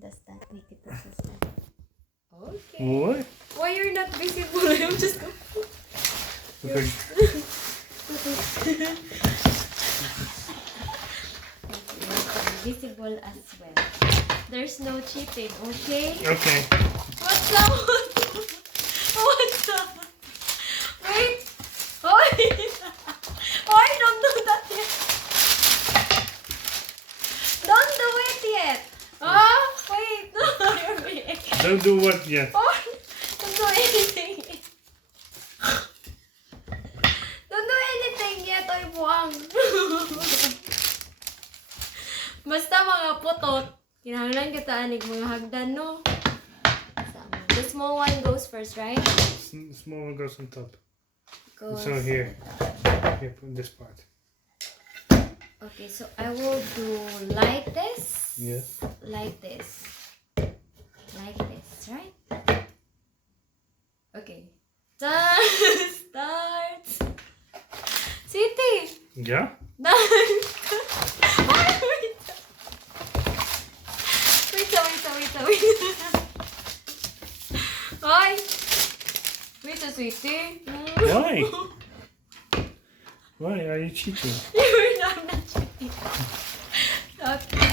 Does that make it consistent? Okay. What? Why you're not visible? I'm just Okay. Visible as well. There's no cheating, okay? Okay. What's up? What's up? Wait! Oh, I don't do that yet. Don't do it yet. Oh, wait. No, you're weak. Don't do what yet? Oh, don't do anything yet. Don't do anything yet, oy buwang. Basta mga putot, kinahanglan kita anig mga hagdan, no? The small one goes first, right? Small one goes on top. Goes. So here. Here, put this part. Okay, so I will do like this. Yes. Like this. Like this, right? Okay. Start. Sweetie. Yeah? Wait. Hi. Wait a sweetie. Why? Why are you cheating? You're not cheating. Okay.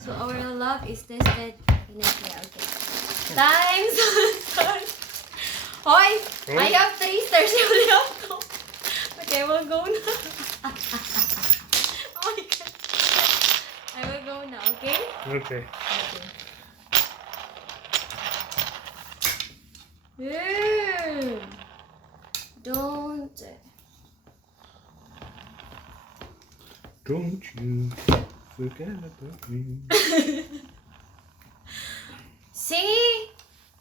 So our love is tested in IKEA. Okay. Time start. Hoy! Oh. I have 3 stars. You only have 2. Okay, we'll go now. Oh my god. I will go now, okay? Okay. Okay. Yeah. Don't you forget about me. see?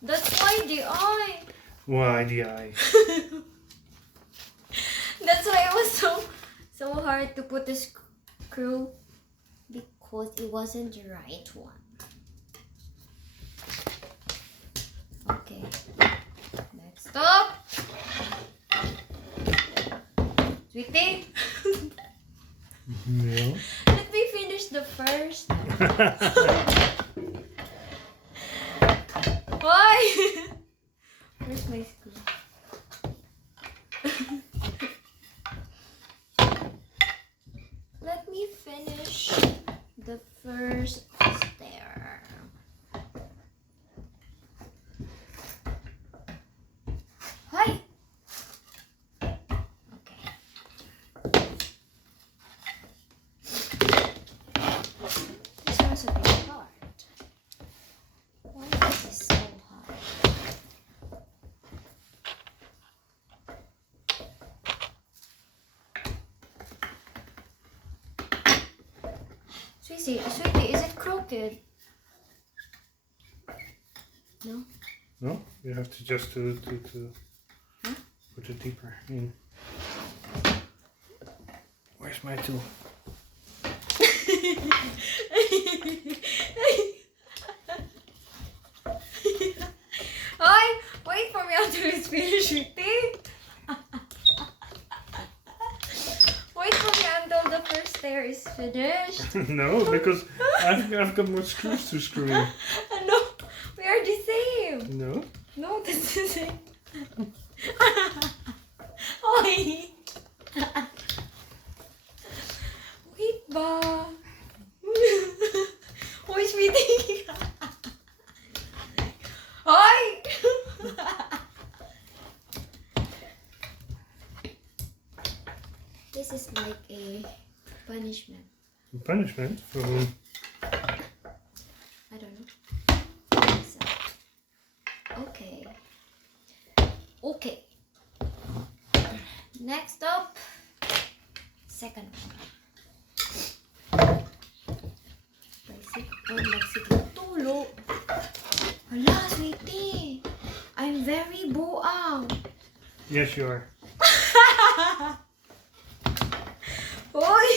That's why the eye. Why the eye? That's why it was so hard to put the screw, because it wasn't the right one. Okay. Next up. Sweetie, No. let me finish the first. Why? Where's my screw? Let me finish the first stair. Hi. Okay. This one's a bit hard. Why is this so hard? Sweetie, is it crooked? No? No? You have to just to Huh? put it deeper in. Where's my tool? Hi! Wait for me until it's finished, sweetie. Wait for me until the first stair is finished. No, because I've got more screws to screw in. No, we are the same. No? No, that's the same. Oi! Wait ba? Uy, sweetie! Hoy! This is like a punishment. Punishment for whom? I don't know. So, okay. Okay. Next up, second one. Basic. Oh, basic. Tulo. Hala, sweetie. I'm very buang. Yes, you are. Oy!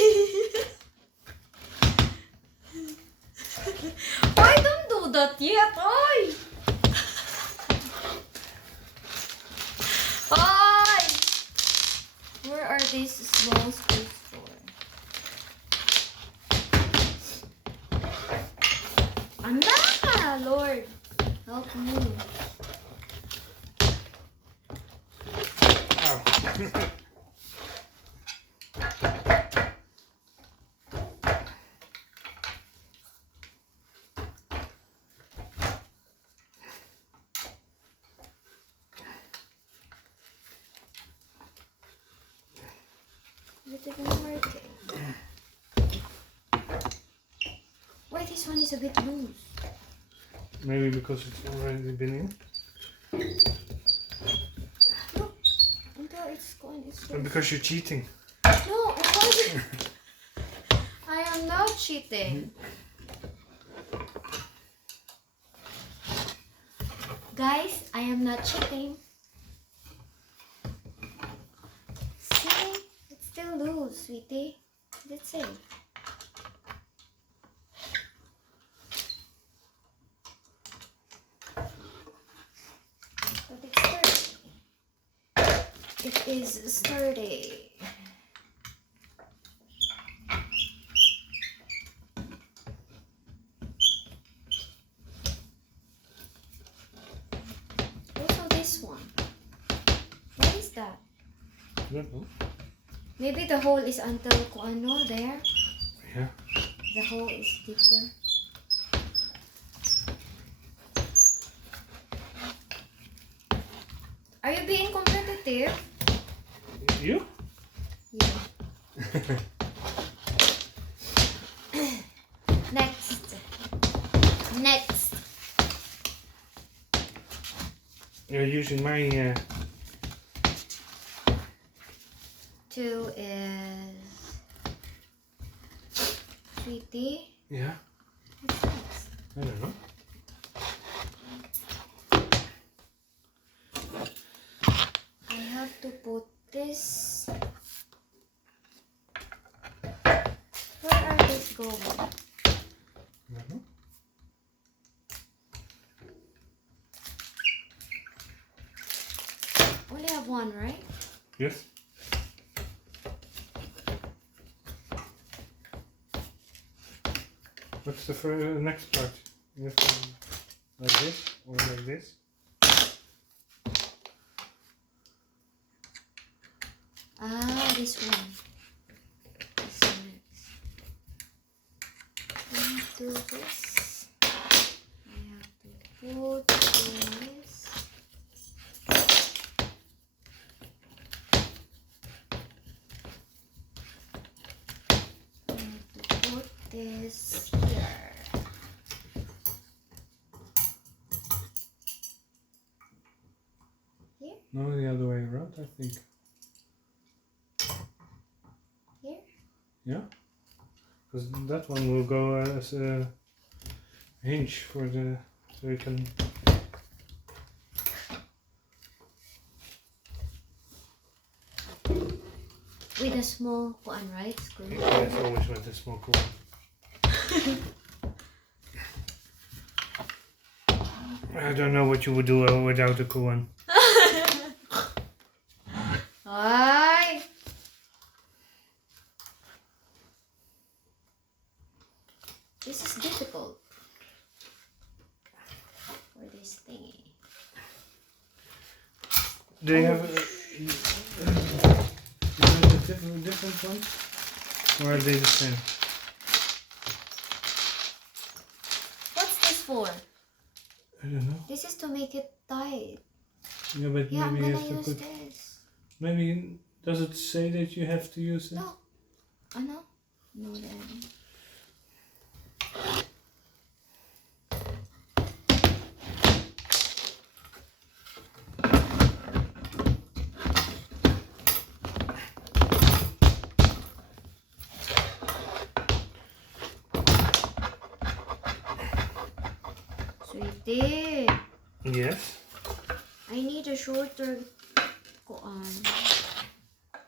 Why don't do that yet? Oy! Oy! Where are these small screws for? Anda! Lord, help me. Ow. Is it even working? Why this one is a bit loose? Maybe because it's already been in. Look, until it's going. It's And loose. because you're cheating. No, it wasn't. I am not cheating. Guys, I am not cheating. See? It's still loose, sweetie. Let's see. But it's sturdy. It is sturdy. Also this one. What is that? I don't know. Maybe the hole is until ano there. Yeah. The hole is deeper. Are you being competitive? You? Yeah. Next. Next. You're using my. 2 is sweetie. Yeah. What's next? I don't know. I have to put this. Where are these going? I don't know. Only have one, right? Yes. What's the next part? You have to like this or like this. Ah, this one. This next. I have to do this. I have to put this. I have to put this here. Here? No, the other way around, I think. Here? Yeah. Because that one will go as a hinge for the, so you can. With a small one, right? Screw. Yeah, it's always with the small one. I don't know what you would do without a koan. Ay! This is difficult for this thingy. Do you have different ones? Or are they the same? What's this for? I don't know. This is to make it tight. Yeah, but Yeah, I'm maybe you gonna have to use put. this. Maybe does it say that you have to use it? No. Oh no? No then. Sweetie, Yes. I need a shorter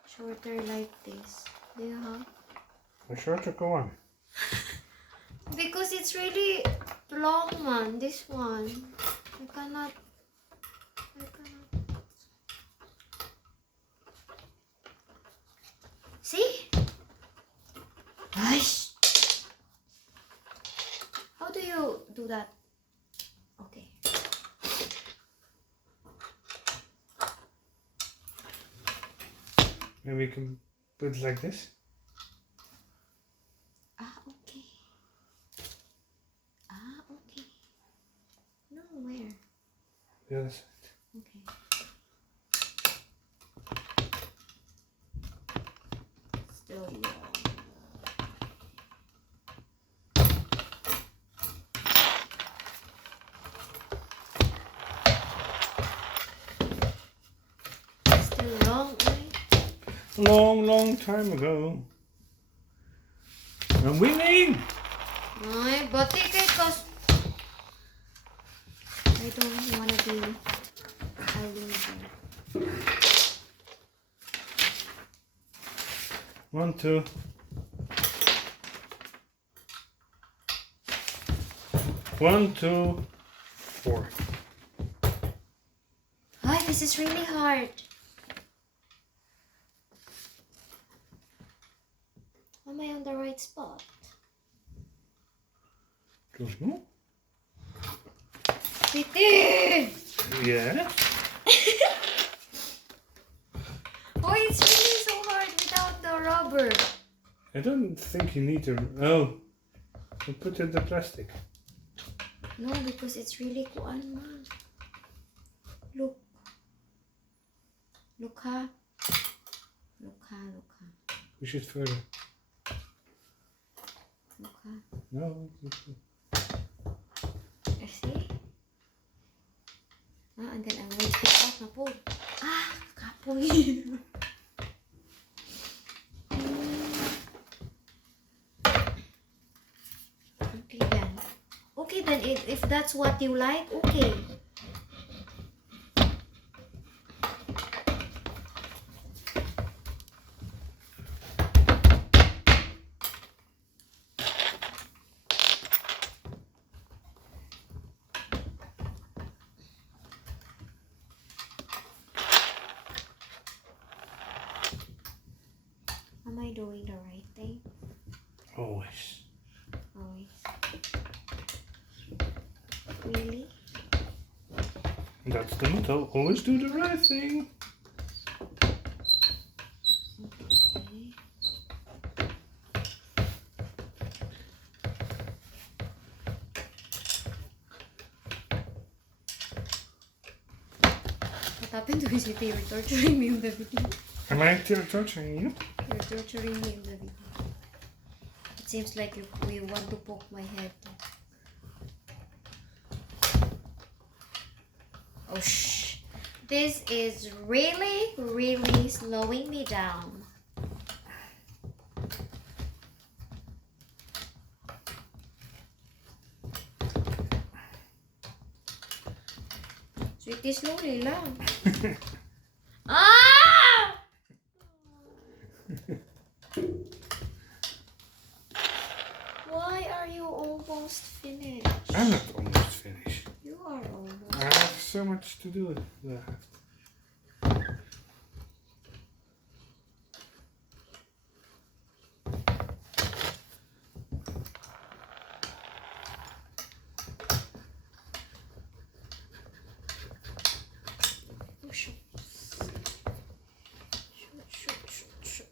shorter like this. Do you have? A shorter koan. Because it's really long man, this one. I cannot. See? Gosh. How do you do do that. Okay. Maybe we can put it like this. Okay. Okay. No, where? The other side. Okay. Still long. Still long, right? Long time ago. I'm winning! Ay, bati kay kas. I don't wanna be a loser. 1, 2. 1, 2, 4. Ay, this is really hard. Am I on the right spot? Don't know. Piti! Yeah. Oh, it's really so hard without the rubber. I don't think you need to. Oh, you put in the plastic. No, because it's really kuan ma. Look. Look ha. Look ha, look ha. Push it further. Look ha. No. See? And then I will pick up na po. Kapoy. Okay then. Okay then, if that's what you like, okay. Am I doing the right thing? Always. Always. Really? That's the motto. Always do the right thing. Okay. What happened to his video? You're torturing me in the video. Am I torturing you? You're torturing me in the video. It seems like you want to poke my head. Oh shh. This is really slowing me down. Sweetie, slowly lang. Ah! Why are you almost finished? I'm not almost finished. You are almost. I have so much to do left. Oh, shoot. Shoot.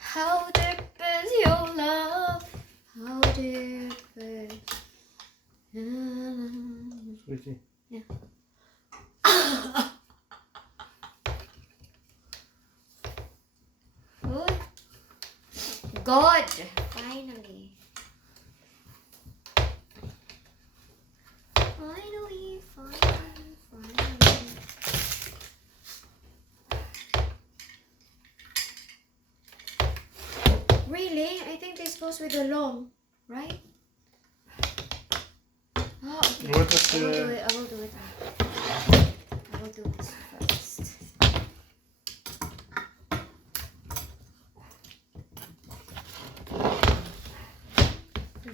How deep is your love? How deep is Sweetie. Yeah. Good. Good. Finally. Finally. Really? I think this goes with the long, right? Oh, okay. What was I will the- do it. I will do it. I will do this first.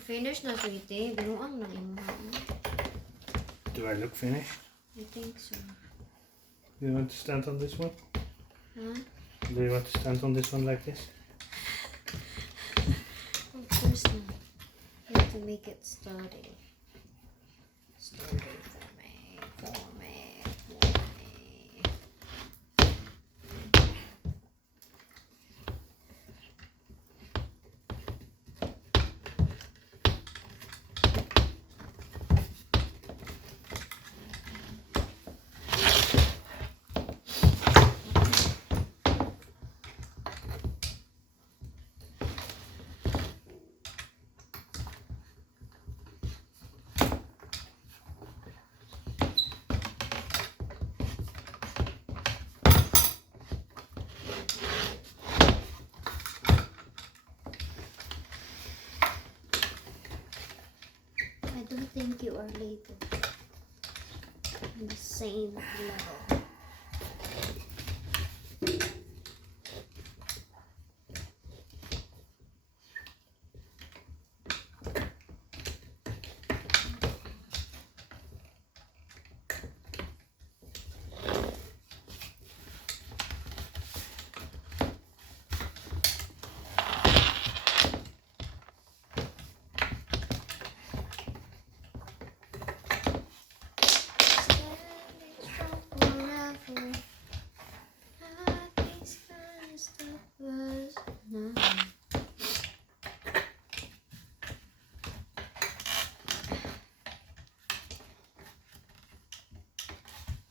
Finish na, sweetie. Binuang na imuha. Do I look finished? I think so. Do you want to stand on this one? Huh? Do you want to stand on this one like this? Of course not. You have to make it sturdy. Sturdy for me, for me, for me. I don't think you are labeled on the same level.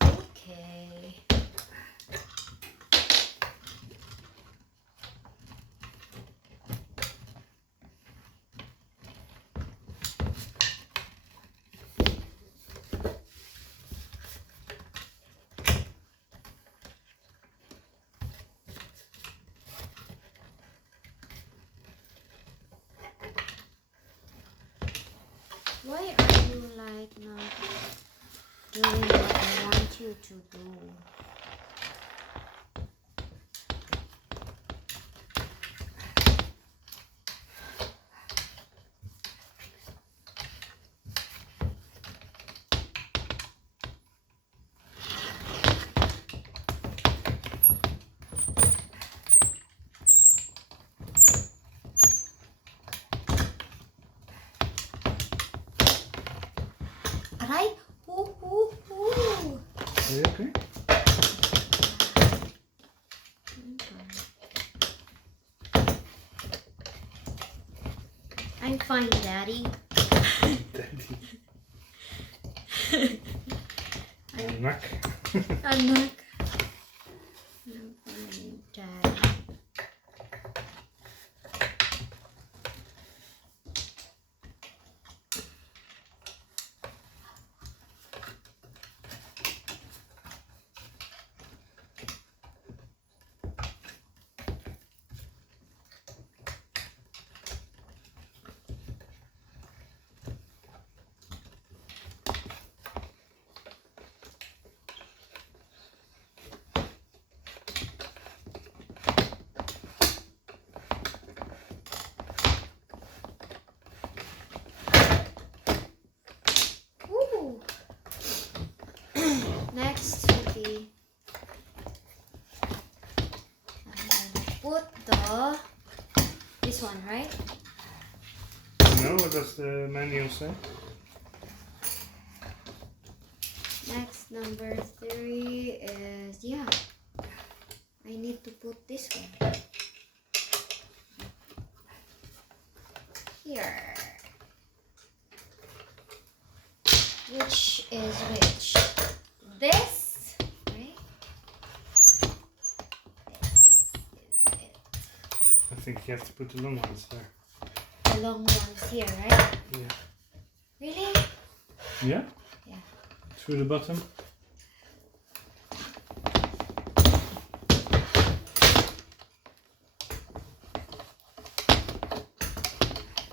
Okay. Why are you like not doing what I want you to do? Aray! Ooh. Are you okay? I'm fine, Daddy. Daddy. Anak. Anak. I'm fine, Daddy. Ooh. Next would be put this one, right? No, what does the menu say? Next, number 3 is, yeah, I need to put this one here. Which is which? This, right? This is it. I think you have to put the long ones there. The long ones here, right? Yeah. Really? Yeah? Yeah. Through the bottom.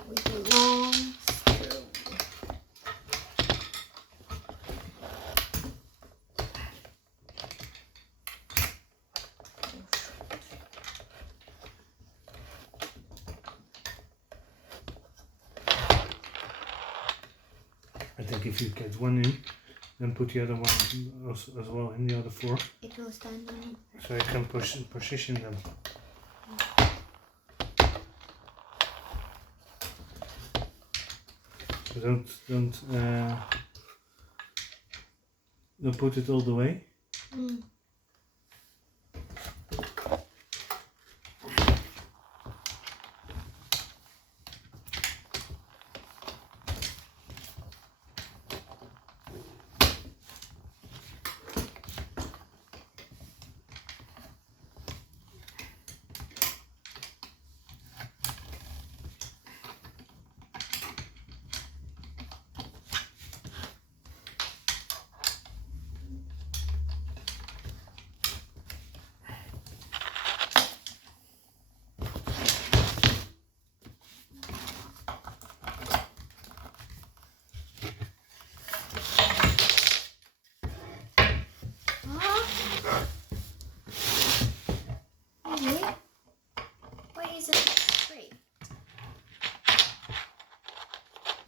With a long screw. think if you get one in, then put the other one as well in the other 4. It will stand on. So you can position them. So don't put it all the way.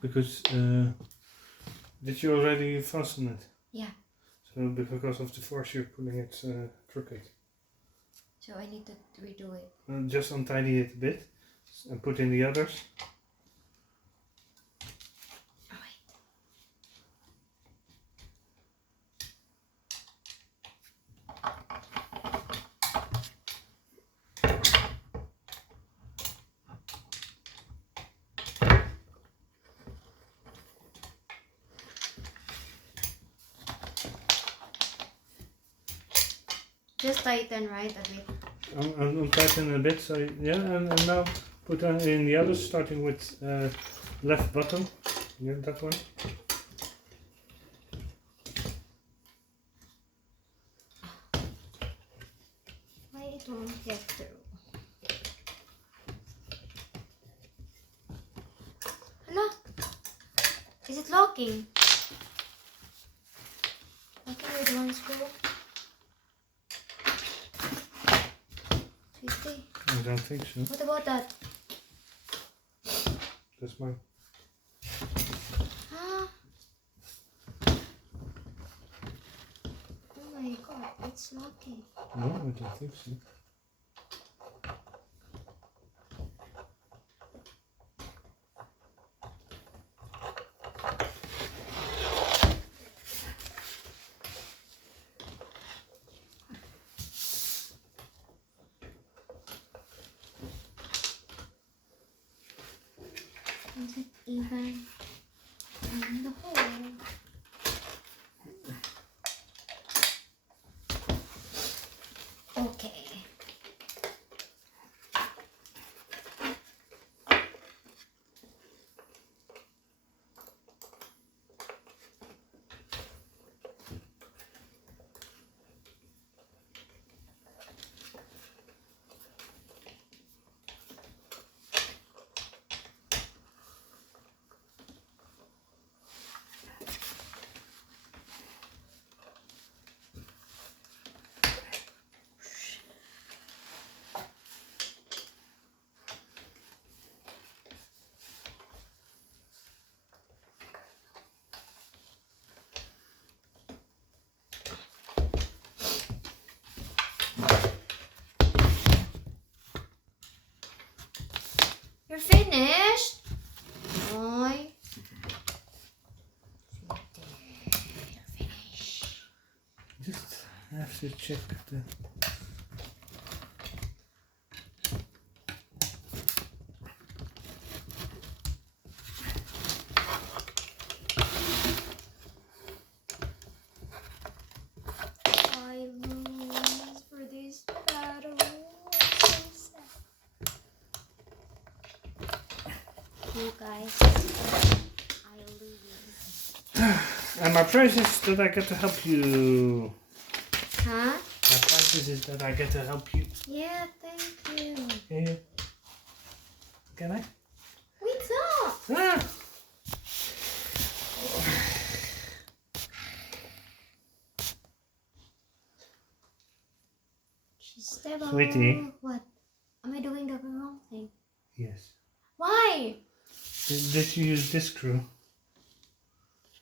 Because did you already fasten it? Yeah. So because of the force you're pulling it crooked. So I need to redo it. Just untidy it a bit and put in the others. Just tighten, right, a bit. Tighten a bit, so yeah, and now put in the others, starting with left bottom. Yeah, that one. Why it won't get through? Hello? Is it locking? Locking with one screw? I don't think so. What about that? That's mine. Huh? Oh my god, it's locking. No, I don't think so. Is it even in the hole? Okay. You're finished? Boy. You're finished. Just have to check the... I lose for this battle. So sad. You guys, I lose. And my prize is that I get to help you. Huh? My prize is that I get to help you. Yeah, thank you. Yeah. Can I? What's up? Ah! She's stable. Sweetie. What? Am I doing the wrong thing? Yes. Why? Did you use this screw?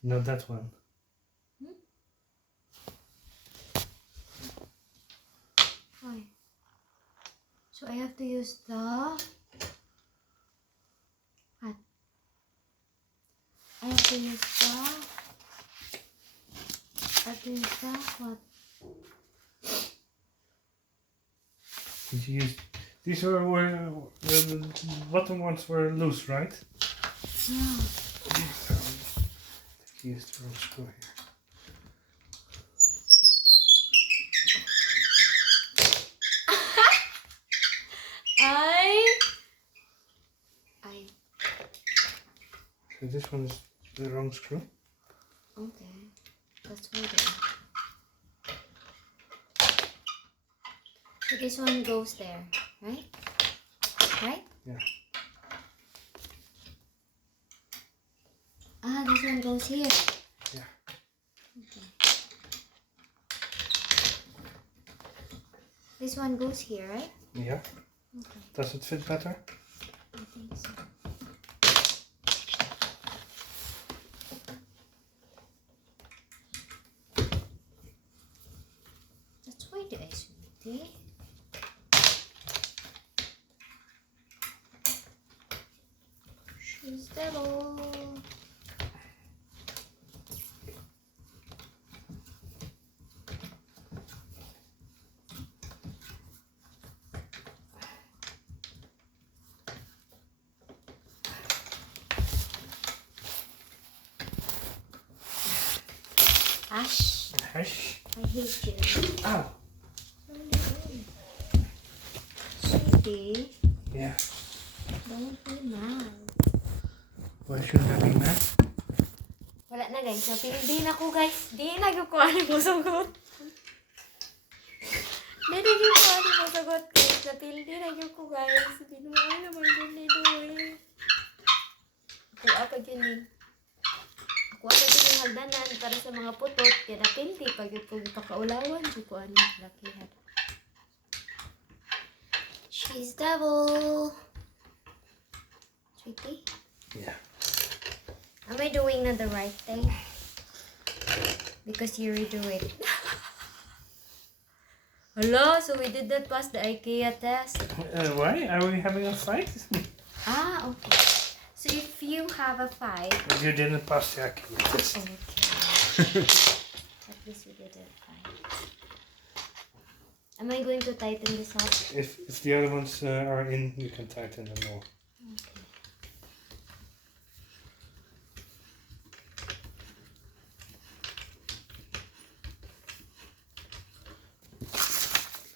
Not that one. Why? So I have to use the what? I have to use the what? Did you use these were the bottom ones were loose, right? Yeah. Use the wrong screw here. So this one is the wrong screw. Okay. That's weird. So this one goes there, right? Right? Yeah. Ah, this one goes here. Yeah. Okay. This one goes here, right? Yeah. Okay. Does it fit better? I think so. That's why the ice sweetie. She's devil. Ash, Hush. I hate you. Ow. Sweetie, Yeah. don't be mad. Why shouldn't I be mad? Wala na guys, napili ako guys. Di na yung kuha ni mo sagot. Di na yung kuha ni mo sagot guys. Napili na yung ko guys. Binuhay naman yun nito eh. Ako apa yun eh. Ako apa yun yung hagdanan para sa mga putot. Kaya napili pag yung kong kakaulawan. Di ko ano yung lakihan. She's devil. Sweetie? Yeah. Am I doing the right thing? Because you redo it. Hello, so we did not pass the IKEA test. Why? Are we having a fight? Ah, okay. So if you have a 5... You didn't pass the IKEA test. Okay. At least we did it fine. Am I going to tighten this up? If the other ones are in, you can tighten them more. Okay.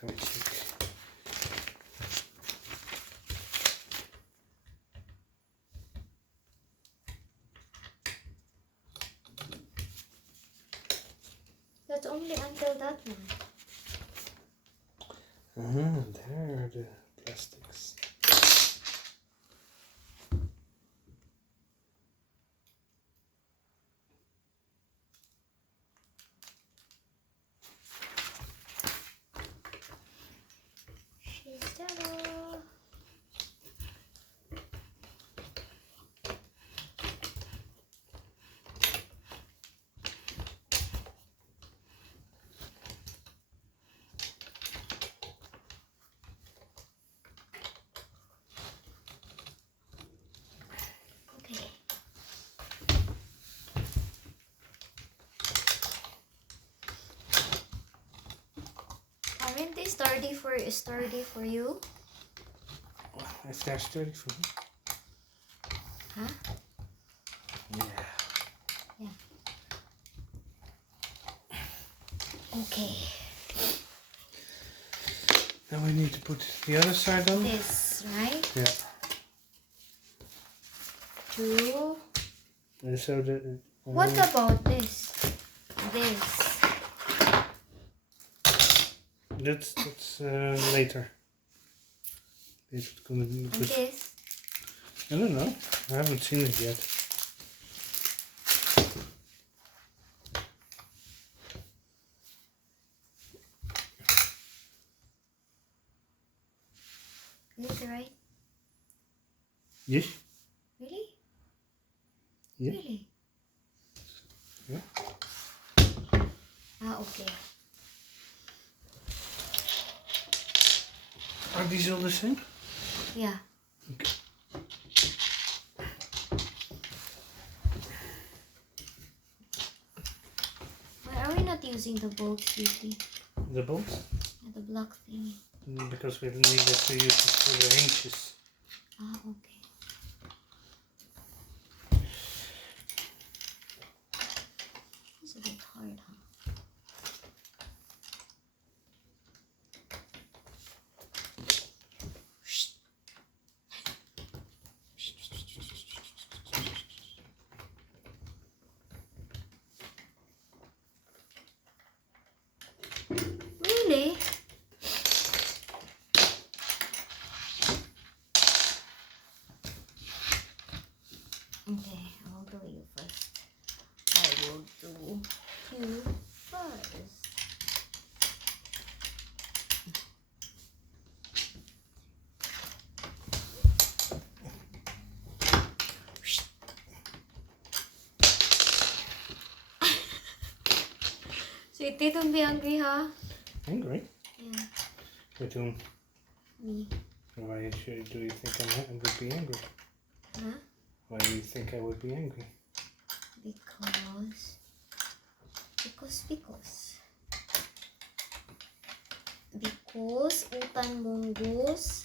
Let me check. That's only until that one. There are the plastics. She's devil. Okay. Aren't they sturdy for you? If they're sturdy for me. Huh? Yeah. Yeah. Okay. Now we need to put the other side on. This, right? Yeah. 2. And so the. What about this? This. That's later. It's gonna be And good. this. I don't know. I haven't seen it yet. Is it right? Yes. Really? Yeah. Really? Yeah. Okay. Are these all the same? Yeah. Okay. Why are we not using the bolts usually? The bolts? The block thingy. Because we needed to use it for the hinges. Okay. It's a bit hard, huh? Really? Okay, I'll do you first. I will do you first. Sweetie, don't be angry, huh? Angry? Yeah, With whom? me. Why do you think I would be angry? Huh? Why do you think I would be angry? Because utan monggus.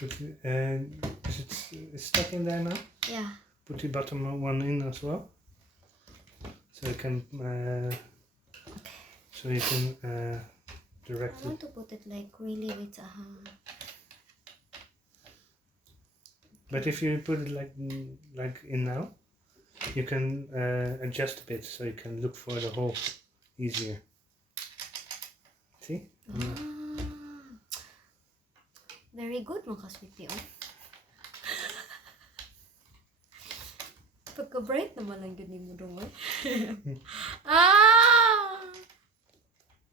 Is it stuck in there now? Yeah. Put the bottom one in as well. So you can I directly. want to put it like really with a But if you put it like in now, you can adjust a bit so you can look for the hole easier. See? Very good mga kaswiti, oh. Pagka-bright naman lang yun mo dong, eh.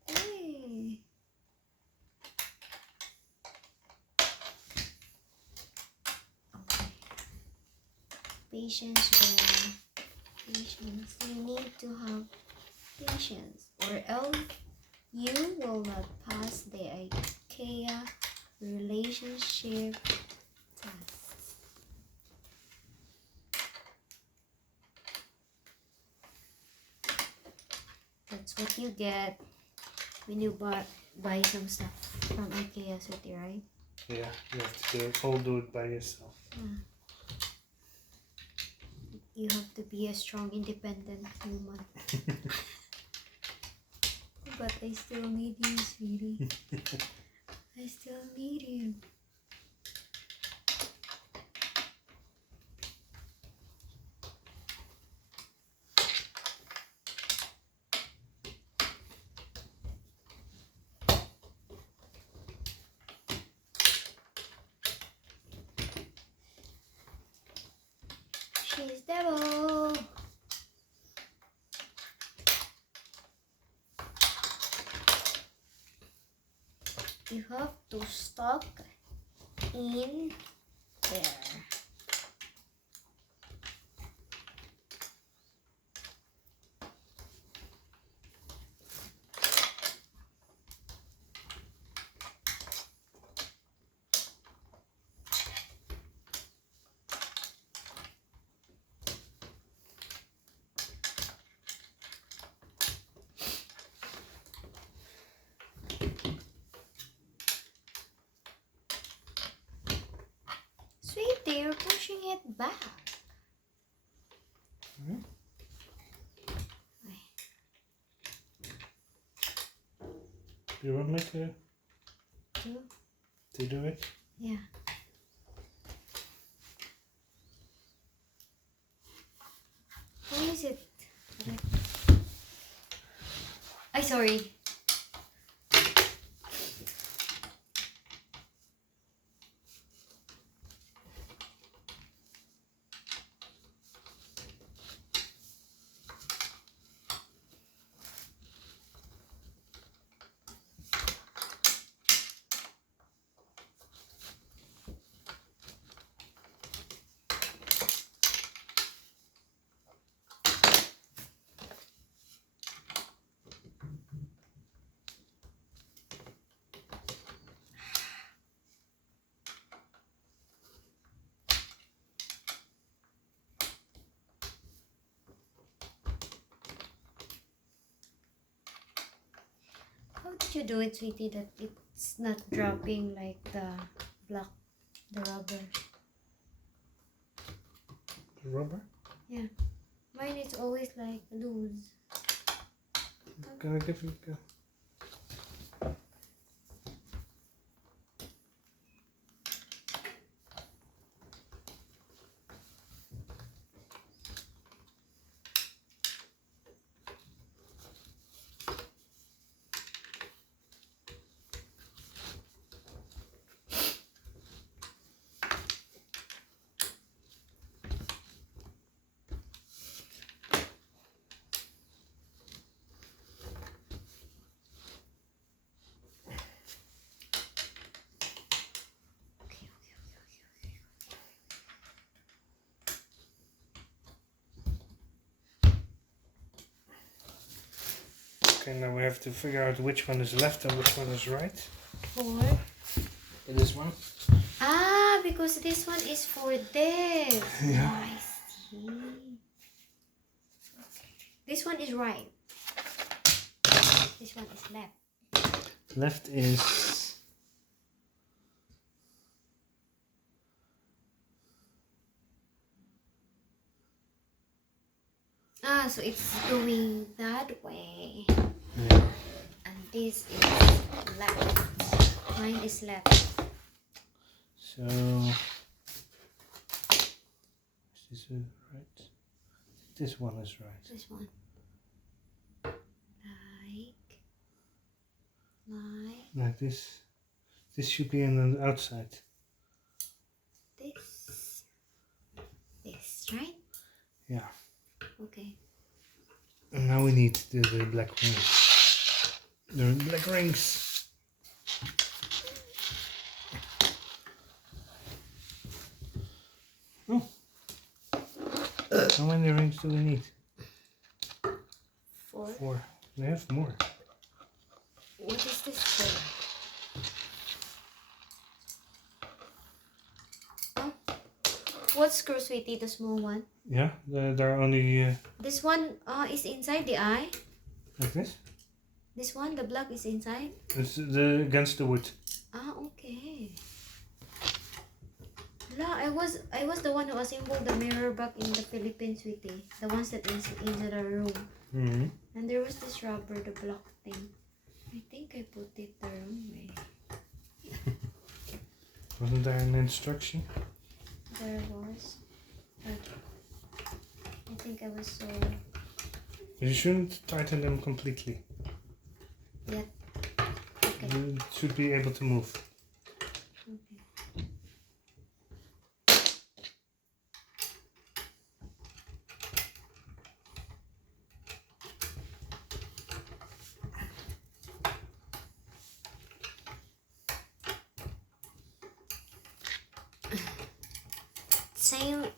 Hey. Okay. Patience, girl. Patience. You need to have patience, or else you will not pass the IKEA relationship test. That's what you get when you buy some stuff from IKEA, Sweetie, right? Yeah, you have to do it by yourself. Yeah. You have to be a strong, independent woman. But I still need you, sweetie. I still need you. She's devil. You have to stuck in there. Sweetie, you're pushing it back. Mm-hmm. You want me to do it? Yeah. Why is it? I'm sorry. must you do it, sweetie, that it's not dropping like the block, the rubber? The rubber? Yeah. Mine is always like loose. Can I give you a go? Okay, now we have to figure out which one is left and which one is right. For? This one? Ah, because this one is for this. Yeah. Oh, I see. This one is right. This one is left. Left is... Ah, so it's going that way. Yeah. And this is left. Mine is left. So... Is this right? This one is right. This one. Like this. This should be on the outside. This, right? Yeah. Okay. And now we need the black rings. The black rings. Oh. How many rings do we need? 4. 4. We have more. What is this for? Oh. What screw, sweetie? The small one? Yeah, there are only... This one is inside the eye? like this? This one, the black is inside? It's against the wood. Ah, okay. La, I was the one who assembled the mirror back in the Philippines, sweetie. The ones that is in the room. Mm-hmm. And there was this rubber, the block thing. I think I put it the wrong way. Wasn't there an instruction? There was. But I think I was so... You shouldn't tighten them completely. Yeah. Okay. You should be able to move. Okay.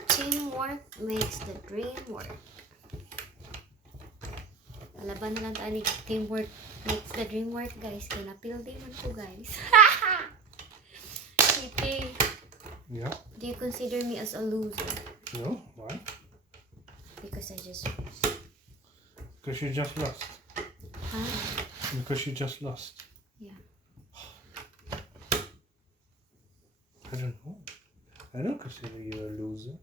Teamwork makes the dream work. Laban na lang tayo ni teamwork makes the dream work, guys. Kaya na-building man to, guys. Sweetie, Yeah. do you consider me as a loser? No? Why? Because I just... Because you just lost. Huh? Because you just lost. Yeah. I don't know. I don't consider you a loser.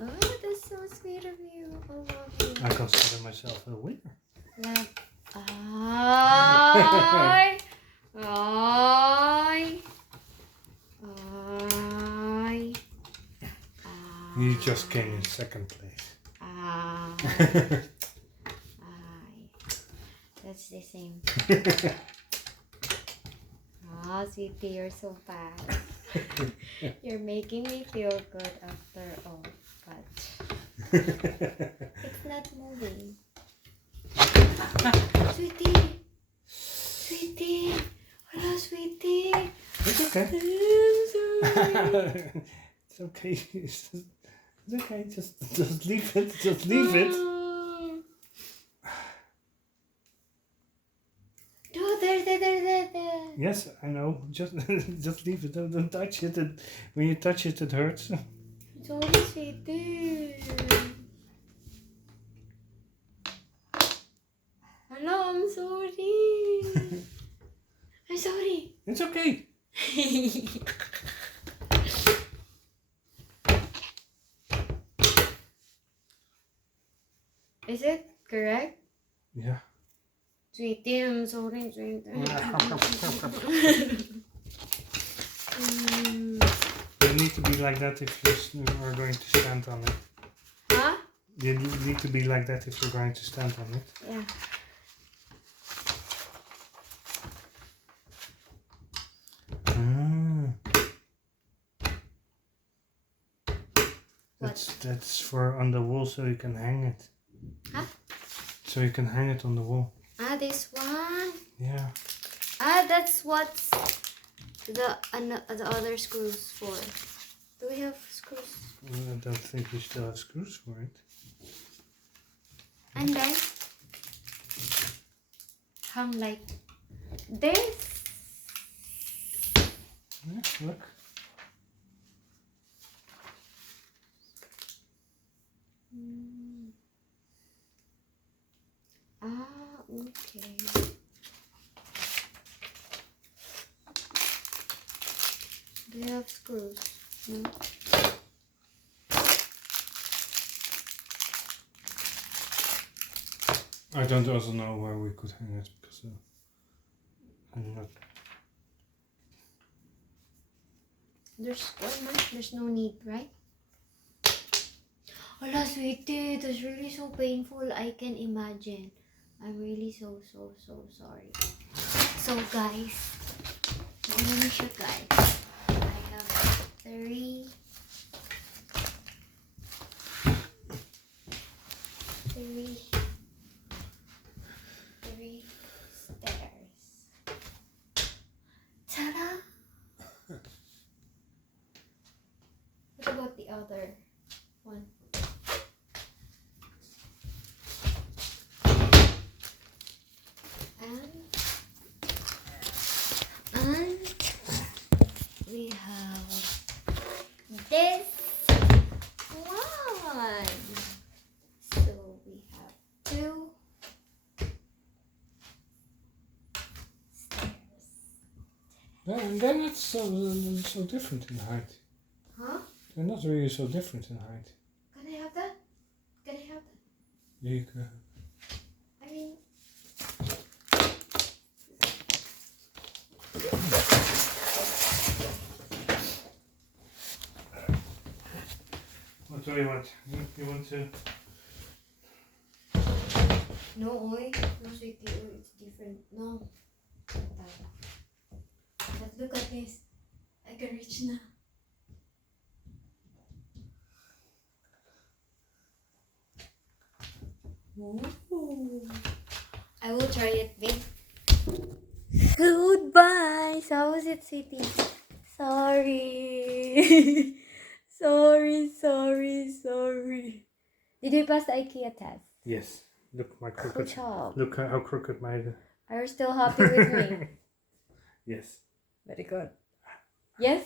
Oh, that's so sweet of you. I love you. I consider myself a winner. Like, ay, ay, ay, You just came in second place. ay. That's the same. Oh, sweetie, you're so fast. You're making me feel good after all, but it's not moving. Sweetie! Sweetie! Hello, sweetie! It's okay. I'm sorry. It's okay. It's okay. Just leave it. Just leave it. No, there. Yes, I know. Just leave it. Don't touch it. And when you touch it, it hurts. Sorry, sweetie. Hello, I'm sorry. I'm sorry. It's okay. Is it correct? Yeah. Sweetie, I'm sorry, sweetie. You need to be like that if you are going to stand on it. Huh? You need to be like that if you're going to stand on it. Yeah. That's for on the wall so you can hang it. Huh? So you can hang it on the wall. Ah, this one. Yeah. Ah, that's what's the other screws for. Do we have screws? Well, I don't think we still have screws for it. And then hung like this. Yeah, look. Ah, okay. Do you have screws? No. I don't also know where we could hang it because I'm not. There's no need, right? Hola, sweetie, that's really so painful. I can imagine. I'm really so sorry. So guys, I have three stairs. Ta-da! What about the other one? And we have this one. So we have two stairs. Yeah, and then it's so different in height. Huh? They're not really so different in height. Can I have that? Can I have that? Yeah, you can. I mean, What do you want? You want to? no, oy. No, sweetie, oy, it's different. No. But look at this. I can reach now. Ooh. I will try it, babe. Goodbye. So how was it, sweetie? Sorry. sorry. Did you pass the IKEA test? Yes. Look my crooked. Good job. Look how crooked my. Are you still happy with me? Yes. Very good. Yes?